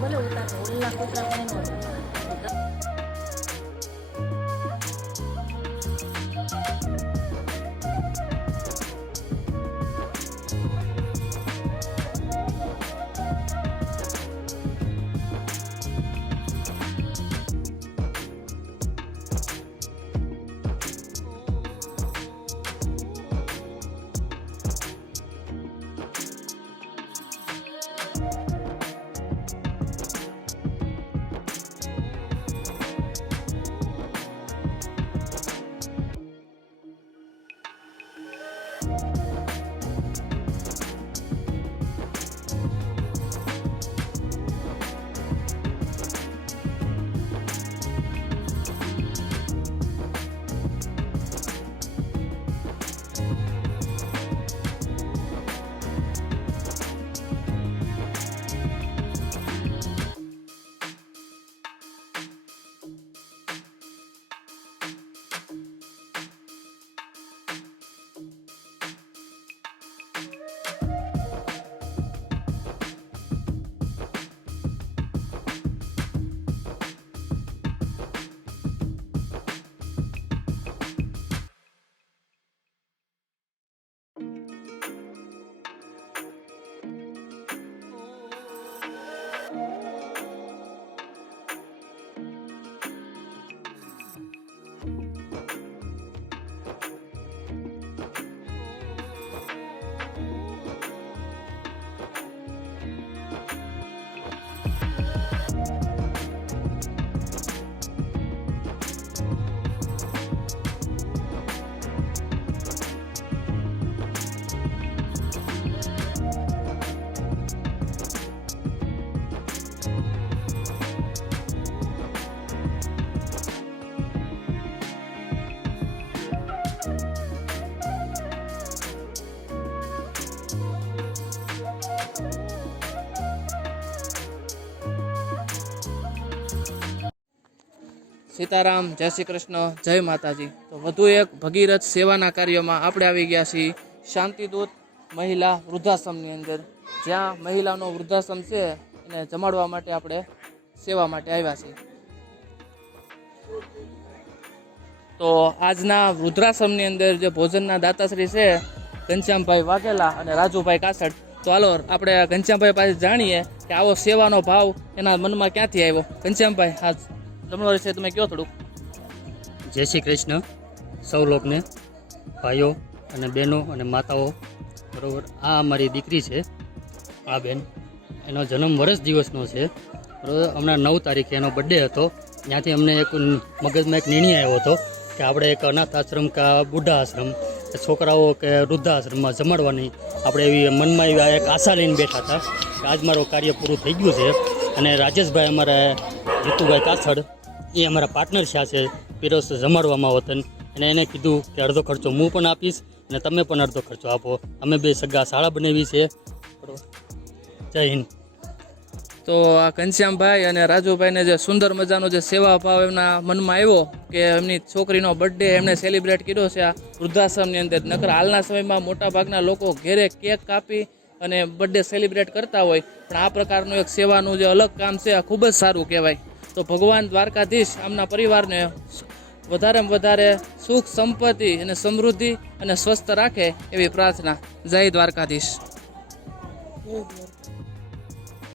ભલે ઉતારે, ઓલના કૂતરા પણ એનો હતો. સીતારામ, જય શ્રી કૃષ્ણ, જય માતાજી. તો વધુ એક ભગીરથ સેવાના કાર્યમાં આપણે આવી ગયા છીએ શાંતિદૂત મહિલા વૃદ્ધાશ્રમની અંદર, જ્યાં મહિલાનો વૃદ્ધાશ્રમ છે એને જમાડવા માટે આપણે સેવા માટે આવ્યા છીએ. તો આજના વૃદ્ધાશ્રમની અંદર જે ભોજનના દાતાશ્રી છે ઘનશ્યામભાઈ વાઘેલા અને રાજુભાઈ કાસડ. તો હાલો આપણે ઘનશ્યામભાઈ પાસે જાણીએ કે આવો સેવાનો ભાવ એના મનમાં ક્યાંથી આવ્યો. ઘનશ્યામભાઈ, હા જમણો રહેશે, તમે કહો થોડુંક. જય શ્રી કૃષ્ણ સૌ લોકને, ભાઈઓ અને બહેનો અને માતાઓ. બરાબર, આ અમારી દીકરી છે, આ બેન. એનો જન્મ વર્ષ દિવસનો છે. બરાબર, હમણાં 9 તારીખે એનો બર્થડે હતો. ત્યાંથી અમને એક મગજમાં એક નિર્ણય આવ્યો હતો કે આપણે એક અનાથ આશ્રમ કે બુઢા આશ્રમ કે છોકરાઓ કે વૃદ્ધાશ્રમમાં જમાડવાની આપણે એવી મનમાં એવી એક આશા લઈને બેઠા હતા કે આજ મારું કાર્ય પૂરું થઈ ગયું છે. અને રાજેશભાઈ અમારા જીતુભાઈ કાછડ એ અમારા પાર્ટનર છે પીરસ જમાડવામાં વતન. અને એને કીધું કે અડધો ખર્ચો હું પણ આપીશ અને તમે પણ અડધો ખર્ચો આપો. અમે બે સગા શાળા બનાવી છે. જય હિન્દ. તો આ ઘનશ્યામભાઈ અને રાજુભાઈને જે સુંદર મજાનો જે સેવા ભાવ એમના મનમાં આવ્યો કે એમની છોકરીનો બર્થડે એમણે સેલિબ્રેટ કર્યો છે આ વૃદ્ધાશ્રમની અંદર. નકર હાલના સમયમાં મોટાભાગના લોકો ઘેરે કેક કાપી અને બર્થડે સેલિબ્રેટ કરતા હોય, પણ આ પ્રકારનું એક સેવાનું જે અલગ કામ છે આ ખૂબ જ સારું કહેવાય. તો ભગવાન દ્વારકાધીશ આમના પરિવારને વધારેમાં વધારે સુખ, સંપત્તિ અને સમૃદ્ધિ અને સ્વસ્થ રાખે એવી પ્રાર્થના. જય દ્વારકાધીશ.